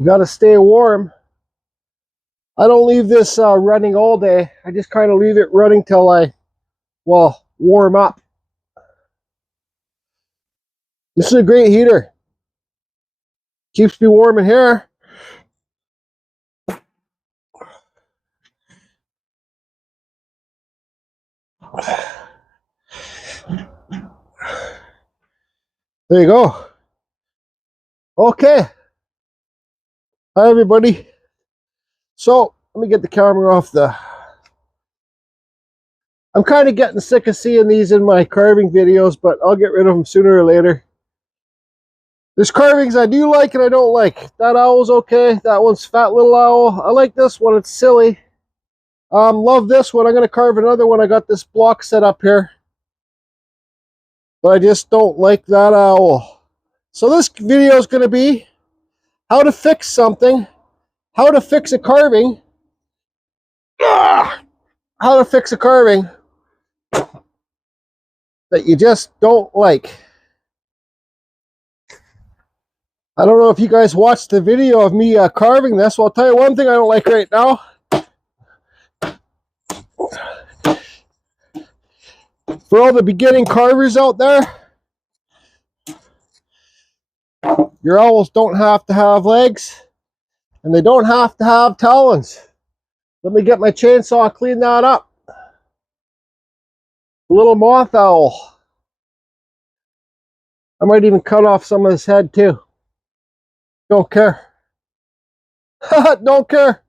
You got to stay warm. I don't leave this running all day. I just kind of leave it running till I, well, warm up. This is a great heater. Keeps me warm in here. There you go. Okay. Hi, everybody. So, let me get the camera off the... I'm kind of getting sick of seeing these in my carving videos, but I'll get rid of them sooner or later. There's carvings I do like and I don't like. That owl's okay. That one's fat little owl. I like this one. It's silly. Love this one. I'm going to carve another one. I got this block set up here. But I just don't like that owl. So this video is going to be how to fix something. How to fix a carving. How to fix a carving that you just don't like. I don't know if you guys watched the video of me carving this. Well, I'll tell you one thing I don't like right now. For all the beginning carvers out there, your owls don't have to have legs and they don't have to have talons. Let me get my chainsaw and clean that up. A little moth owl. I might even cut off some of his head too. Don't care. Don't care.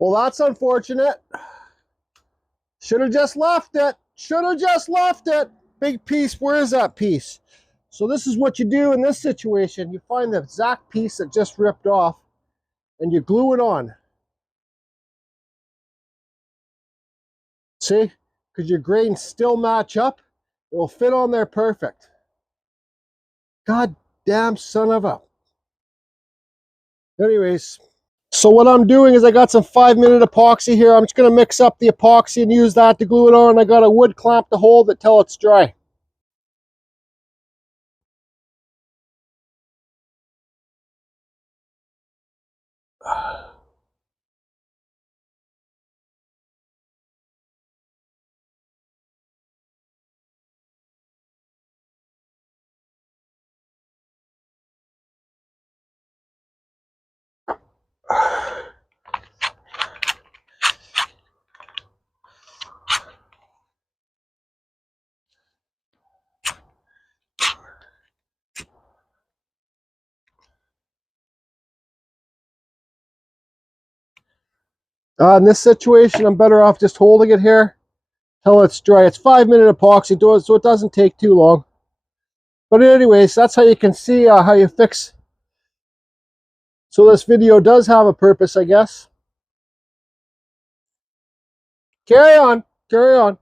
Well, that's unfortunate. Should have just left it. Should have just left it. Big piece. Where is that piece? So this is what you do in this situation. You find the exact piece that just ripped off and you glue it on. See? Because your grains still match up. It will fit on there perfect. God damn son of a... Anyways... So what I'm doing is I got some 5-minute epoxy here. I'm just going to mix up the epoxy and use that to glue it on. I got a wood clamp to hold it till it's dry. In this situation, I'm better off just holding it here till it's dry. It's 5-minute epoxy, so it doesn't take too long. But anyways, that's how you can see how you fix. So this video does have a purpose, I guess. Carry on, carry on.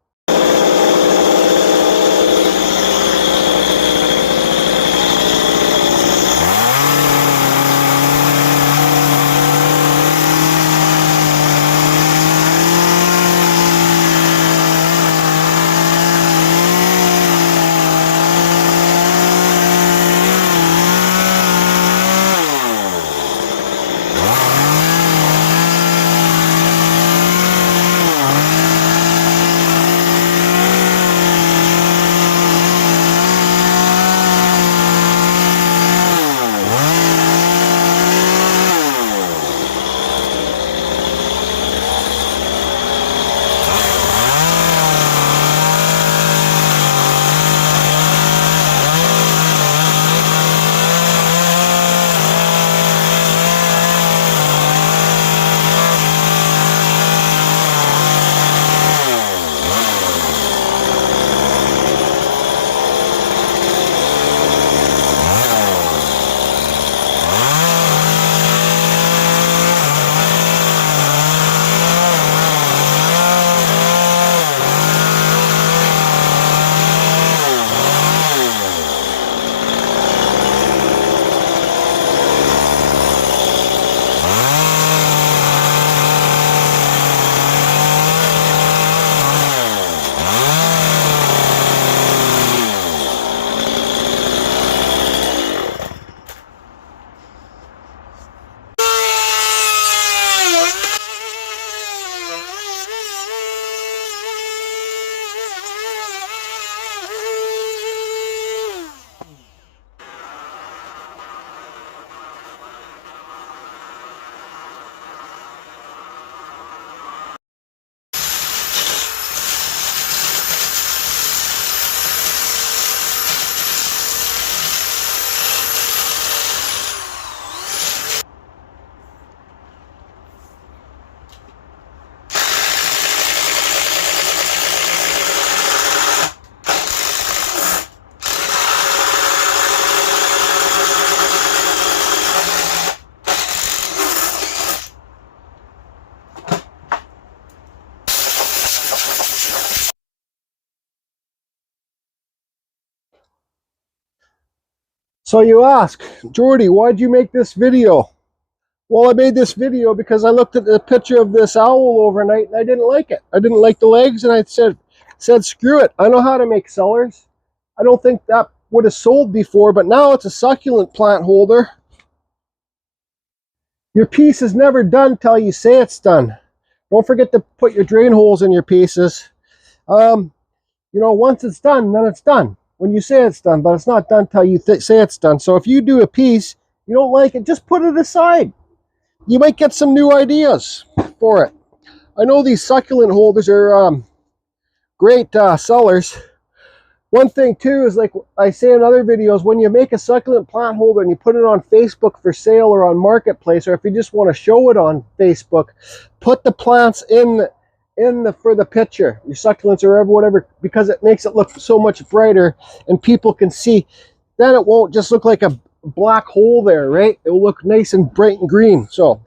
So you ask, Jordy, why'd you make this video? Well, I made this video because I looked at the picture of this owl overnight and I didn't like it. I didn't like the legs, and I said screw it. I know how to make cellars. I don't think that would have sold before, but now it's a succulent plant holder. Your piece is never done till you say it's done. Don't forget to put your drain holes in your pieces. You know, once it's done, then it's done. When you say it's done, but it's not done till you say it's done. So if you do a piece, you don't like it, just put it aside. You might get some new ideas for it. I know these succulent holders are great sellers. One thing too is, like I say in other videos, when you make a succulent plant holder and you put it on Facebook for sale or on Marketplace, or if you just want to show it on Facebook, put the plants for the picture, your succulents or whatever, because it makes it look so much brighter and people can see. Then it won't just look like a black hole there, right? It will look nice and bright and green. So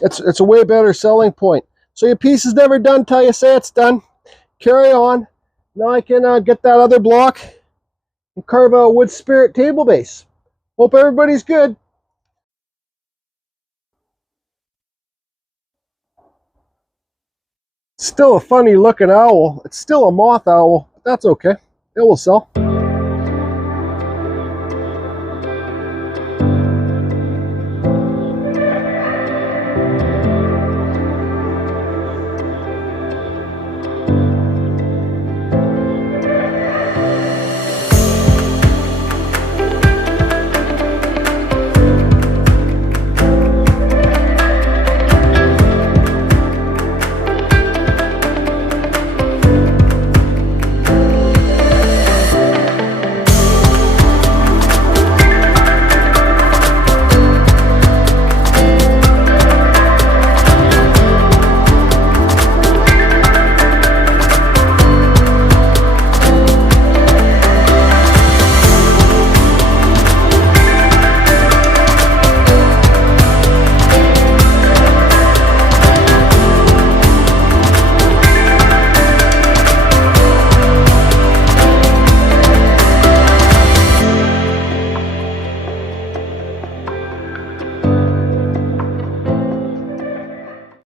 it's a way better selling point. So your piece is never done till you say it's done. Carry on. Now I can get that other block and carve a wood spirit table base. Hope everybody's good. Still a funny looking owl. It's still a moth owl, but that's okay. It will sell.